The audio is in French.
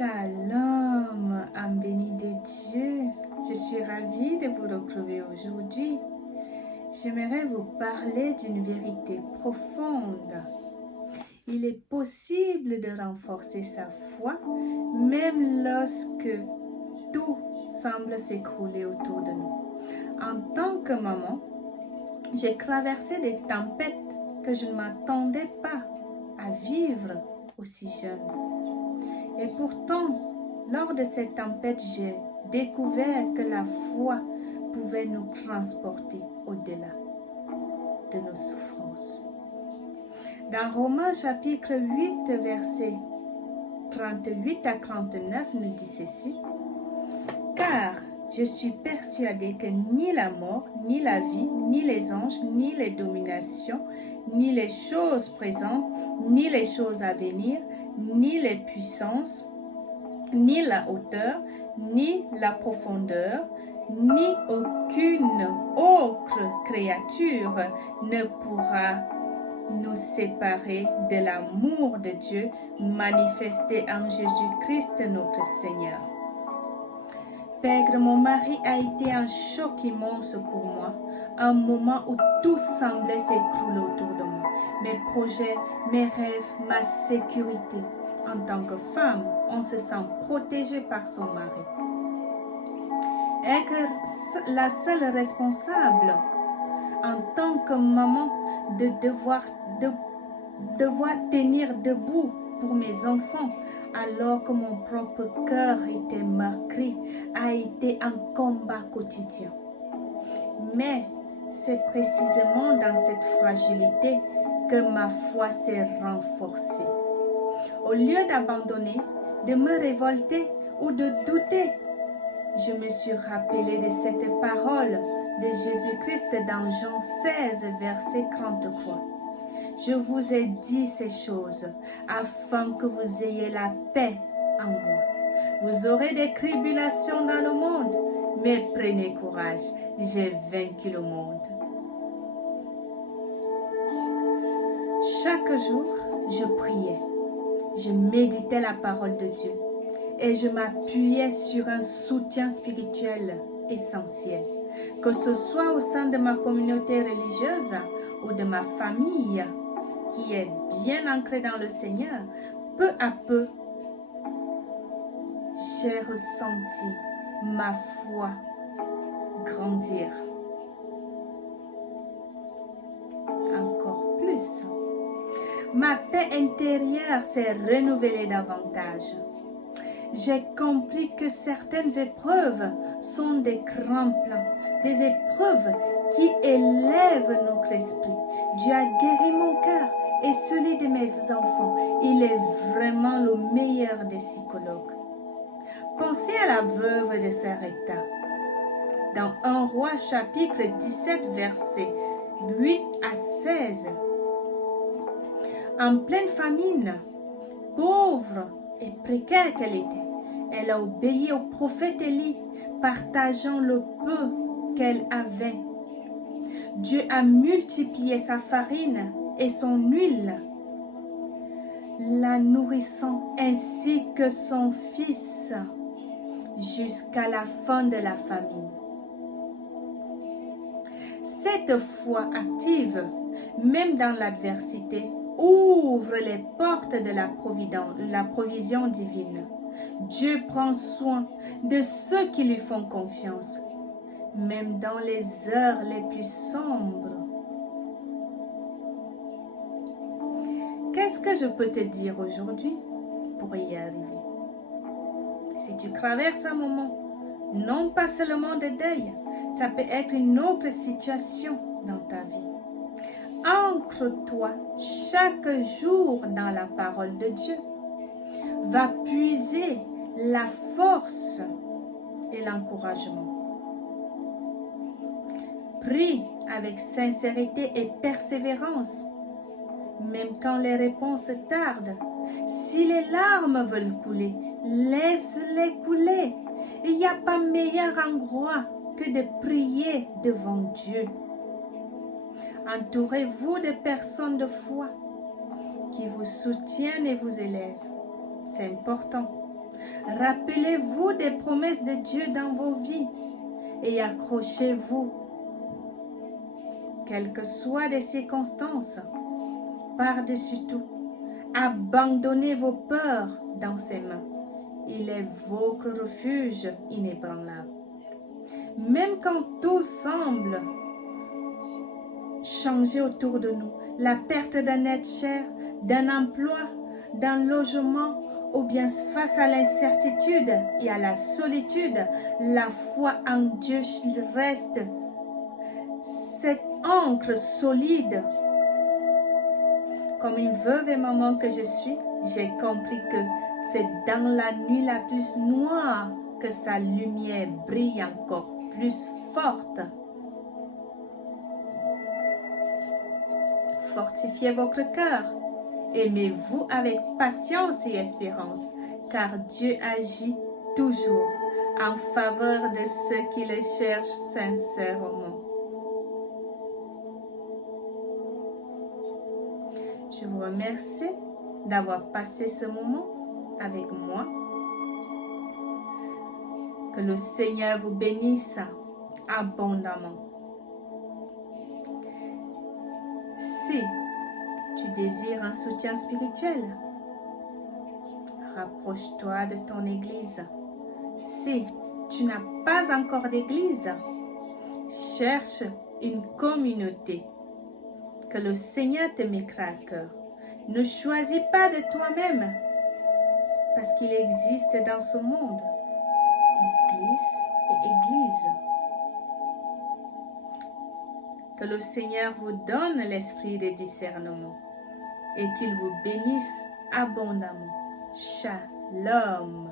Shalom, âme bénie de Dieu. Je suis ravie de vous retrouver aujourd'hui. J'aimerais vous parler d'une vérité profonde. Il est possible de renforcer sa foi, même lorsque tout semble s'écrouler autour de nous. En tant que maman, j'ai traversé des tempêtes que je ne m'attendais pas à vivre aussi jeune. Et pourtant, lors de cette tempête, j'ai découvert que la foi pouvait nous transporter au-delà de nos souffrances. Dans Romains chapitre 8, versets 38 à 39, nous dit ceci. « Car je suis persuadé que ni la mort, ni la vie, ni les anges, ni les dominations, ni les choses présentes, ni les choses à venir, ni les puissances, ni la hauteur, ni la profondeur, ni aucune autre créature ne pourra nous séparer de l'amour de Dieu manifesté en Jésus-Christ notre Seigneur. Pègre, mon mari a été un choc immense pour moi, un moment où tout semblait s'écrouler autour de moi. Mes projets, mes rêves, ma sécurité. En tant que femme, on se sent protégée par son mari. Être la seule responsable en tant que maman de devoir tenir debout pour mes enfants alors que mon propre cœur était meurtri, a été un combat quotidien. Mais c'est précisément dans cette fragilité que ma foi s'est renforcée. Au lieu d'abandonner, de me révolter ou de douter, je me suis rappelée de cette parole de Jésus-Christ dans Jean 16, verset 33. Je vous ai dit ces choses afin que vous ayez la paix en moi. Vous aurez des tribulations dans le monde, mais prenez courage, j'ai vaincu le monde. Chaque jour, je priais, je méditais la parole de Dieu et je m'appuyais sur un soutien spirituel essentiel. Que ce soit au sein de ma communauté religieuse ou de ma famille qui est bien ancrée dans le Seigneur, peu à peu, j'ai ressenti ma foi grandir. Encore plus. Ma paix intérieure s'est renouvelée davantage. J'ai compris que certaines épreuves sont des tremplins, des épreuves qui élèvent notre esprit. Dieu a guéri mon cœur et celui de mes enfants. Il est vraiment le meilleur des psychologues. Pensez à la veuve de Sarepta. Dans 1 Roi chapitre 17, versets 8 à 16. En pleine famine, pauvre et précaire qu'elle était, elle a obéi au prophète Élie, partageant le peu qu'elle avait. Dieu a multiplié sa farine et son huile, la nourrissant ainsi que son fils jusqu'à la fin de la famine. Cette foi active, même dans l'adversité, ouvre les portes de la provision divine. Dieu prend soin de ceux qui lui font confiance, même dans les heures les plus sombres. Qu'est-ce que je peux te dire aujourd'hui pour y arriver? Si tu traverses un moment, non pas seulement de deuil, ça peut être une autre situation dans ta vie. Ancre-toi chaque jour dans la parole de Dieu. Va puiser la force et l'encouragement. Prie avec sincérité et persévérance, même quand les réponses tardent. Si les larmes veulent couler, laisse-les couler. Il n'y a pas meilleur endroit que de prier devant Dieu. Entourez-vous de personnes de foi qui vous soutiennent et vous élèvent. C'est important. Rappelez-vous des promesses de Dieu dans vos vies et accrochez-vous. Quelles que soient les circonstances, par-dessus tout, abandonnez vos peurs dans ses mains. Il est votre refuge inébranlable. Même quand tout semble changer autour de nous, la perte d'un être cher, d'un emploi, d'un logement, ou bien face à l'incertitude et à la solitude, la foi en Dieu reste cette ancre solide. Comme une veuve et maman que je suis, j'ai compris que c'est dans la nuit la plus noire que sa lumière brille encore plus forte. Fortifiez votre cœur. Aimez-vous avec patience et espérance, car Dieu agit toujours en faveur de ceux qui le cherchent sincèrement. Je vous remercie d'avoir passé ce moment avec moi. Que le Seigneur vous bénisse abondamment. Si tu désires un soutien spirituel, rapproche-toi de ton église. Si tu n'as pas encore d'église, cherche une communauté. Que le Seigneur te mettra à cœur. Ne choisis pas de toi-même, parce qu'il existe dans ce monde église et église. Que le Seigneur vous donne l'esprit de discernement et qu'il vous bénisse abondamment. Shalom.